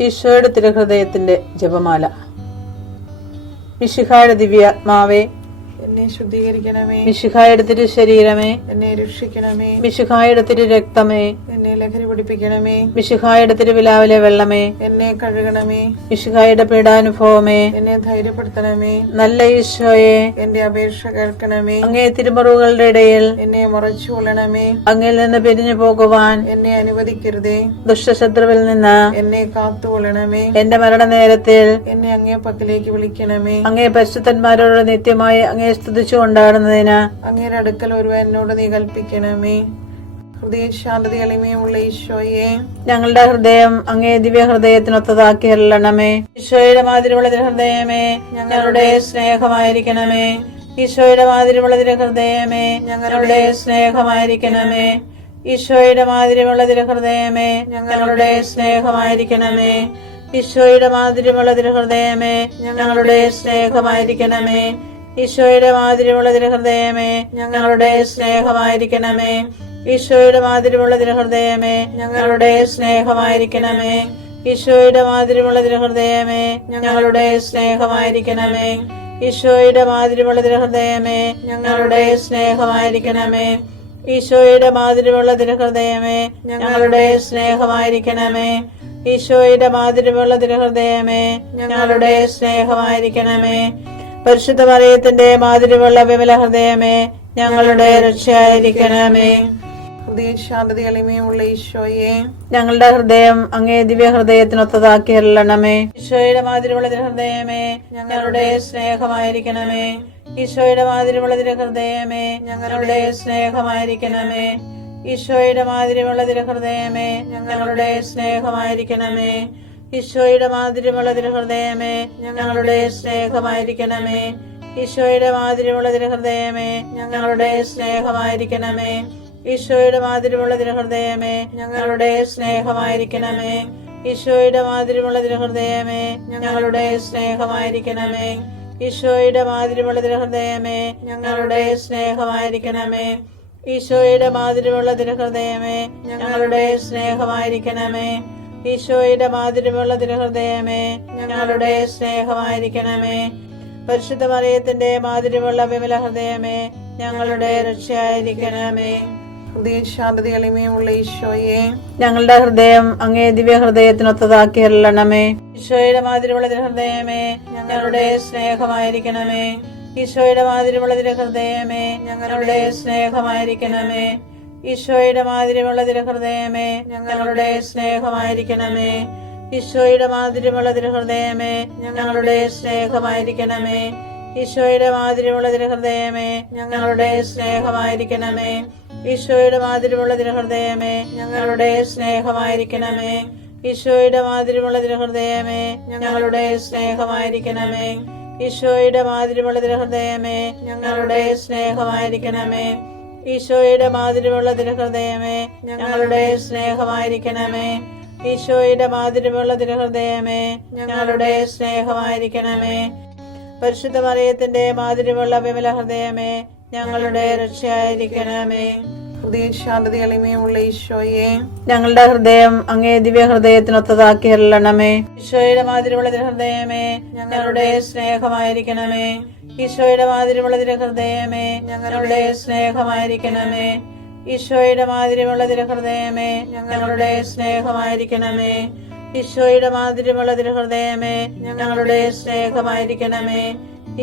ഈശോയുടെ തിരുഹൃദയത്തിന്റെ ജപമാല. മിശിഹായുടെ ദിവ്യാത്മാവേ, എന്നെ ശുദ്ധീകരിക്കണമേ. മിശിഹായുടെ തിരു ശരീരമേ, എന്നെ രക്ഷിക്കണമേ. മിശിഹായുടെ തിരു രക്തമേ, എന്നെ ലഹരി പിടിപ്പിക്കണമേ. മിശിഹായുടെ തിരുവിലാവിലെ വെള്ളമേ, എന്നെ കഴുകണമേ. മിശിഹായുടെ പീഡാനുഭവമേ, എന്നെ ധൈര്യപ്പെടുത്തണമേ. നല്ല ഈശോയെ, എന്റെ അപേക്ഷ കേൾക്കണമേ. അങ്ങേ തിരുമുറിവുകളുടെ ഇടയിൽ എന്നെ മറച്ചു കൊള്ളണമേ. അങ്ങിൽ നിന്ന് പിരിഞ്ഞു പോകുവാൻ എന്നെ അനുവദിക്കരുതേ. ദുഷ്ടശത്രുവിൽ നിന്ന് എന്നെ കാത്തുകൊള്ളണമേ. എന്റെ മരണനേരത്തിൽ എന്നെ അങ്ങേ പക്കലേക്ക് വിളിക്കണമേ. അങ്ങേ പരിശുദ്ധന്മാരോട് നിത്യമായി അങ്ങേ സ്തുതിച്ചു കൊണ്ടാടുന്നതിന് അങ്ങയുടെ അടുക്കൽ ഒരുവൻ എന്നോട് നീ കൽപ്പിക്കണമേ. ഹൃദയ ശാന്തത എളിമയുമുള്ള ഈശോയെ, ഞങ്ങളുടെ ഹൃദയം അങ്ങേ ദിവ്യ ഹൃദയത്തിനൊത്തതാക്കി അരുളണമേ. ഈശോയുടെ മാതിരിയുള്ള ഹൃദയമേ, ഞങ്ങളുടെ സ്നേഹമായിരിക്കണമേ. ഈശോയുടെ മാതിരിയുള്ള ഹൃദയമേ, ഞങ്ങളുടെ സ്നേഹമായിരിക്കണമേ. ഈശോയുടെ മാതിരിയുള്ള ഹൃദയമേ, ഞങ്ങളുടെ സ്നേഹമായിരിക്കണമേ. ഈശോയുടെ മാതിരിയുള്ള ഹൃദയമേ, ഞങ്ങളുടെ സ്നേഹമായിരിക്കണമേ. ഈശോയുടെ മാതിരിയുള്ള ഹൃദയമേ, ഞങ്ങളുടെ സ്നേഹമായിരിക്കണമേ. ഈശോയുടെ മാതിരിയുള്ള ഹൃദയമേ, ഞങ്ങളുടെ സ്നേഹമായിരിക്കണമേ. ഈശോയുടെ മാതിരിയുള്ള ഹൃദയമേ, ഞങ്ങളുടെ സ്നേഹമായിരിക്കണമേ. ഈശോയുടെ മാതിരിയുള്ള ഹൃദയമേ, ഞങ്ങളുടെ സ്നേഹമായിരിക്കണമേ. ഈശോയുടെ മാതിരിയുള്ള ഹൃദയമേ, ഞങ്ങളുടെ സ്നേഹമായിരിക്കണമേ. ഈശോയുടെ മാതിരിയുള്ള ഹൃദയമേ, ഞങ്ങളുടെ സ്നേഹമായിരിക്കണമേ. പരിശുദ്ധ മറിയത്തിന്റെ മാതിരിയുള്ള വിമല ഹൃദയമേ, ഞങ്ങളുടെ രക്ഷയായിരിക്കണമേ. ഹൃദയ ശാന്തത എളിമയുമുള്ള ഈശോയെ, ഞങ്ങളുടെ ഹൃദയം അങ്ങേ ദിവ്യ ഹൃദയത്തിനൊത്തതാക്കി അരുളണമേ. ഈശോയുടെ മാതിരിയുള്ള ഹൃദയമേ, ഞങ്ങളുടെ സ്നേഹമായിരിക്കണമേ. ഈശോയുടെ മാതിരിയുള്ള ഹൃദയമേ, ഞങ്ങളുടെ സ്നേഹമായിരിക്കണമേ. ഈശോയുടെ മാതിരിയുള്ള ഹൃദയമേ, ഞങ്ങളുടെ സ്നേഹമായിരിക്കണമേ. ഈശോയുടെ മാതിരിയുള്ള ഹൃദയമേ, ഞങ്ങളുടെ സ്നേഹമായിരിക്കണമേ. ഈശോയുടെ മാതിരിയുള്ള ഹൃദയമേ, ഞങ്ങളുടെ സ്നേഹമായിരിക്കണമേ. ഈശോയുടെ മാതിരിയുള്ള ഹൃദയമേ, ഞങ്ങളുടെ സ്നേഹമായിരിക്കണമേ. ഈശോയുടെ മാതിരിയുള്ള ഹൃദയമേ, ഞങ്ങളുടെ സ്നേഹമായിരിക്കണമേ. ഈശോയുടെ മാതിരിയുള്ള ഹൃദയമേ, ഞങ്ങളുടെ സ്നേഹമായിരിക്കണമേ. ഈശോയുടെ മാതിരിയുള്ള ഹൃദയമേ, ഞങ്ങളുടെ സ്നേഹമായിരിക്കണമേ. ഈശോയുടെ മാതിരിയുള്ള ഹൃദയമേ, ഞങ്ങളുടെ സ്നേഹമായിരിക്കണമേ. പരിശുദ്ധ മറിയത്തിന്റെ മാതിരിയുള്ള വിമല ഹൃദയമേ, ഞങ്ങളുടെ രക്ഷയായിരിക്കണമേ. ഹൃദയ ശാന്തത എളിമയുമുള്ള ഈശോയെ, ഞങ്ങളുടെ ഹൃദയം അങ്ങേ ദിവ്യ ഹൃദയത്തിനൊത്തതാക്കി അരുളണമേ. ഈശോയുടെ മാതിരിയുള്ള ഹൃദയമേ, ഞങ്ങളുടെ സ്നേഹമായിരിക്കണമേ. ഈശോയുടെ മാതിരിയുള്ള ഹൃദയമേ, ഞങ്ങളുടെ സ്നേഹമായിരിക്കണമേ. ഈശോയുടെ മാതിരിയുള്ള ഹൃദയമേ, ഞങ്ങളുടെ സ്നേഹമായിരിക്കണമേ. ഈശോയുടെ മാതിരിയുള്ള ഹൃദയമേ, ഞങ്ങളുടെ സ്നേഹമായിരിക്കണമേ. ഈശോയുടെ മാതിരിയുള്ള ഹൃദയമേ, ഞങ്ങളുടെ സ്നേഹമായിരിക്കണമേ. ഈശോയുടെ മാതിരിയുള്ള ഹൃദയമേ, ഞങ്ങളുടെ സ്നേഹമായിരിക്കണമേ. ഈശോയുടെ മാതിരിയുള്ള ഹൃദയമേ, ഞങ്ങളുടെ സ്നേഹമായിരിക്കണമേ. ഈശോയുടെ മാതിരിയുള്ള ഹൃദയമേ, ഞങ്ങളുടെ സ്നേഹമായിരിക്കണമേ. ഈശോയുടെ മാതിരിയുള്ള ഹൃദയമേ, ഞങ്ങളുടെ സ്നേഹമായിരിക്കണമേ. ഈശോയുടെ മാതിരിയുള്ള ഹൃദയമേ, ഞങ്ങളുടെ സ്നേഹമായിരിക്കണമേ. പരിശുദ്ധ മറിയത്തിന്റെ മാതിരിയുള്ള വിമല ഹൃദയമേ, ഞങ്ങളുടെ രക്ഷയായിരിക്കണമേ. ഹൃദയ ശാന്തത എളിമയുമുള്ള ഈശോയെ, ഞങ്ങളുടെ ഹൃദയം അങ്ങേ ദിവ്യ ഹൃദയത്തിനൊത്തതാക്കി അരുളണമേ. ഈശോയുടെ മാതിരിയുള്ള ഹൃദയമേ, ഞങ്ങളുടെ സ്നേഹമായിരിക്കണമേ. ഈശോയുടെ മാതിരിയുള്ള ഹൃദയമേ, ഞങ്ങളുടെ സ്നേഹമായിരിക്കണമേ. ഈശോയുടെ മാതിരിയുള്ള ഹൃദയമേ, ഞങ്ങളുടെ സ്നേഹമായിരിക്കണമേ. ഈശോയുടെ മാതിരിയുള്ള ഹൃദയമേ, ഞങ്ങളുടെ സ്നേഹമായിരിക്കണമേ.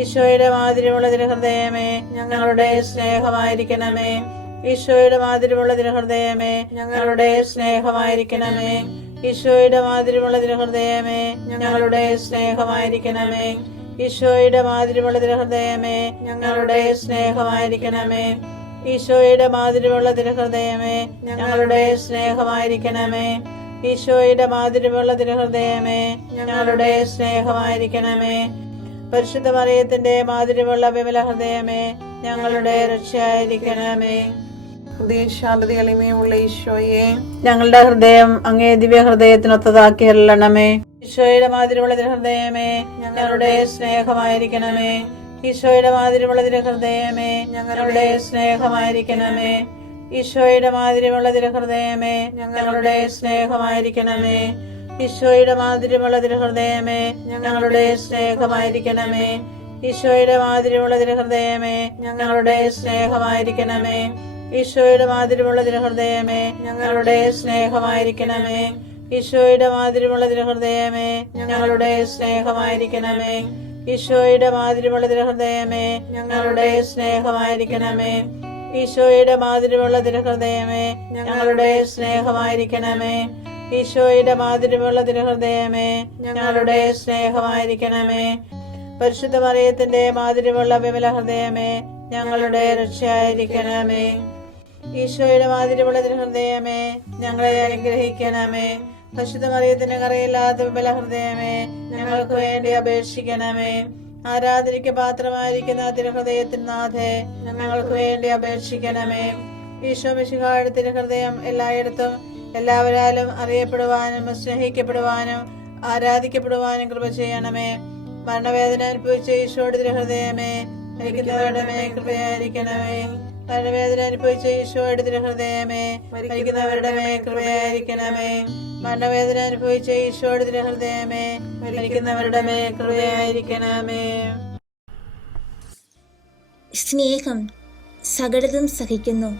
ഈശോയുടെ മാതിരിയുള്ള ഹൃദയമേ, ഞങ്ങളുടെ സ്നേഹമായിരിക്കണമേ. ഈശോയുടെ മാതിരിയുള്ള ഹൃദയമേ, ഞങ്ങളുടെ സ്നേഹമായിരിക്കണമേ. ഈശോയുടെ മാതിരിയുള്ള ഹൃദയമേ, ഞങ്ങളുടെ സ്നേഹമായിരിക്കണമേ. ഈശോയുടെ മാതിരിയുള്ള ഹൃദയമേ, ഞങ്ങളുടെ സ്നേഹമായിരിക്കണമേ. ഈശോയുടെ മാതിരിയുള്ള ഹൃദയമേ, ഞങ്ങളുടെ സ്നേഹമായിരിക്കണമേ. ഈശോയുടെ മാതിരിയുള്ള ഹൃദയമേ, ഞങ്ങളുടെ സ്നേഹമായിരിക്കണമേ. പരിശുദ്ധ മറിയത്തിന്റെ മാതിരിയുള്ള വിമല ഹൃദയമേ, ഞങ്ങളുടെ രക്ഷയായിരിക്കണമേ. ഹൃദയ ശാന്തത എളിമയുമുള്ള ഈശോയെ, ഞങ്ങളുടെ ഹൃദയം അങ്ങേ ദിവ്യ ഹൃദയത്തിനൊത്തതാക്കി അരുളണമേ. ഈശോയുടെ മാതിരിയുള്ള ഹൃദയമേ, ഞങ്ങളുടെ സ്നേഹമായിരിക്കണമേ. ഈശോയുടെ മാതിരിയുള്ള ഹൃദയമേ, ഞങ്ങളുടെ സ്നേഹമായിരിക്കണമേ. ഈശോയുടെ മാതിരിയുള്ള ഹൃദയമേ, ഞങ്ങളുടെ സ്നേഹമായിരിക്കണമേ. ഈശോയുടെ മാധുര്യമുള്ള തിരുഹൃദയമേ, ഞങ്ങളുടെ സ്നേഹമായിരിക്കണമേ. ഈശോയുടെ മാധുര്യമുള്ള തിരുഹൃദയമേ, ഞങ്ങളുടെ സ്നേഹമായിരിക്കണമേ. ഈശോയുടെ മാധുര്യമുള്ള തിരുഹൃദയമേ, ഞങ്ങളുടെ സ്നേഹമായിരിക്കണമേ. ഈശോയുടെ മാധുര്യമുള്ള തിരുഹൃദയമേ, ഞങ്ങളുടെ സ്നേഹമായിരിക്കണമേ. ഈശോയുടെ മാധുര്യമുള്ള തിരുഹൃദയമേ, ഞങ്ങളുടെ സ്നേഹമായിരിക്കണമേ. ഈശോയുടെ മാധുര്യമുള്ള തിരുഹൃദയമേ, ഞങ്ങളുടെ സ്നേഹമായിരിക്കണമേ. ഈശോയുടെ മാധുര്യമുള്ള തിരുഹൃദയമേ, ഞങ്ങളുടെ സ്നേഹമായിരിക്കണമേ. പരിശുദ്ധ മറിയത്തിന്റെ മാധുര്യമുള്ള വിമല ഹൃദയമേ, ഞങ്ങളുടെ രക്ഷയായിരിക്കണമേ. ഈശോയുടെ മാധുര്യമുള്ള തിരുഹൃദയമേ, ഞങ്ങളെ അനുഗ്രഹിക്കണമേ. പരിശുദ്ധ മറിയത്തിന്റെ കറയില്ലാത്ത വിമല ഹൃദയമേ, ഞങ്ങൾക്ക് വേണ്ടി അപേക്ഷിക്കണമേ. ആരാധനയ്ക്ക് പാത്രമായിരിക്കുന്ന തിരുഹൃദയത്തിൻ നാഥേ, ഞങ്ങൾക്ക് വേണ്ടി അപേക്ഷിക്കണമേ. ഈശോ മിശിഹായുടെ തിരുഹൃദയം എല്ലായിടത്തും എല്ലാവരാലും അറിയപ്പെടുവാനും സ്നേഹിക്കപ്പെടുവാനും ആരാധിക്കപ്പെടുവാനും കൃപ ചെയ്യണമേ. മരണവേദന അനുഭവിച്ച ഈശോയുടെ തിരുഹൃദയമേ, മരിക്കുന്നവരുടെ മേൽ കൃപയായിരിക്കണമേ. മരണവേദന അനുഭവിച്ച ഈശോയുടെ തിരുഹൃദയമേ, മരിക്കുന്നവരുടെ മേൽ കൃപയായിരിക്കണമേ. മരണവേദന അനുഭവിച്ച ഈശോയുടെ തിരുഹൃദയമേ, മരിക്കുന്നവരുടെ മേൽ കൃപയായിരിക്കണമേ. സ്നേഹം സകലതും സഹിക്കുന്നു,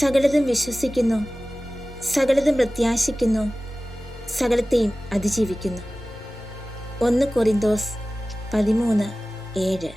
സകലതും വിശ്വസിക്കുന്നു, സകലതും പ്രത്യാശിക്കുന്നു, സകലത്തെയും അതിജീവിക്കുന്നു. 1 കൊരിന്തോസ് 13:7.